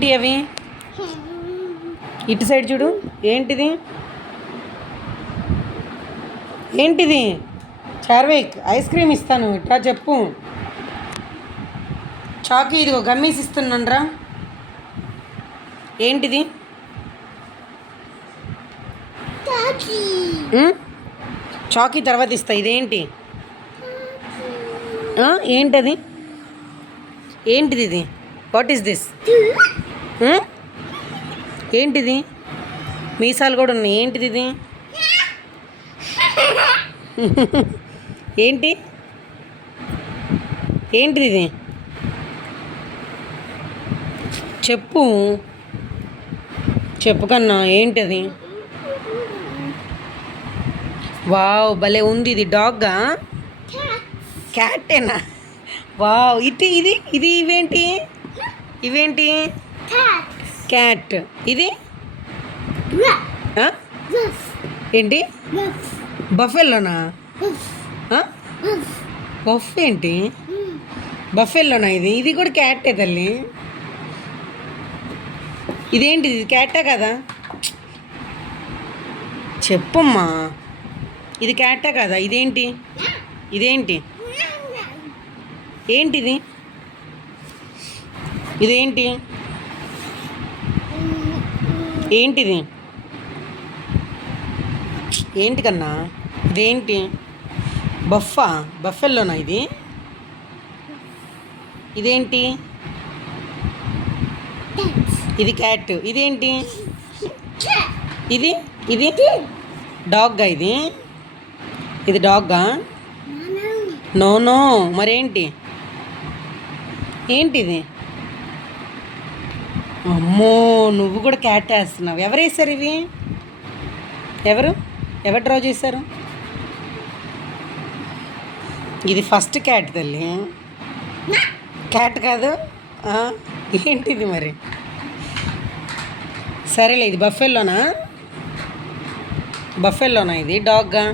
ఏంటి అవి? ఇటు సైడ్ చూడు. ఏంటిది? ఏంటిది? చార్వేక్ ఐస్ క్రీమ్ ఇస్తాను, ఇట్లా చెప్పు. చాకీ ఇదిగో గమ్మీస్ ఇస్తున్నాను రా. ఏంటిది? చాకీ తర్వాత ఇస్తా. ఇదేంటి? ఏంటది? ఏంటిది ఇది? What is this? ఏంటిది? మీసాలు కూడా ఉన్నాయి. ఏంటిది ఇది? ఏంటి? ఏంటిది ఇది? చెప్పు, చెప్పు కన్నా. ఏంటది? వావ్, భలే ఉంది. ఇది డాగ్గా? క్యాటేనా? వావ్. ఇది ఇవేంటి? ఇవేంటి? క్యాట్. ఇది ఏంటి? బఫెల్లోనా? బఫ్ ఏంటి? బఫెల్లోనా? ఇది కూడా క్యాటే తల్లి. ఇదేంటిది? ఇది క్యాటా కదా? చెప్పమ్మా, ఇది క్యాటా కదా? ఇదేంటి? ఇదేంటి? ఏంటిది? ఇదేంటి? ఏంటిది? ఏంటి కన్నా? ఇదేంటి? బఫెల్లోనా ఇది? ఇదేంటి? ఇది క్యాట్. ఇదేంటి? ఇది డాగ్గా? ఇది డాగ్గా? నో. మరేంటి? ఏంటిది? అమ్మో, నువ్వు కూడా క్యాట్ వేస్తున్నావు. ఎవరు వేశారు ఇవి? ఎవరు డ్రా చేశారు? ఇది ఫస్ట్ క్యాట్ తల్లి, క్యాట్ కాదు. ఏంటిది మరి? సరేలే, ఇది బఫెల్లోనా? ఇది డాగ్గా?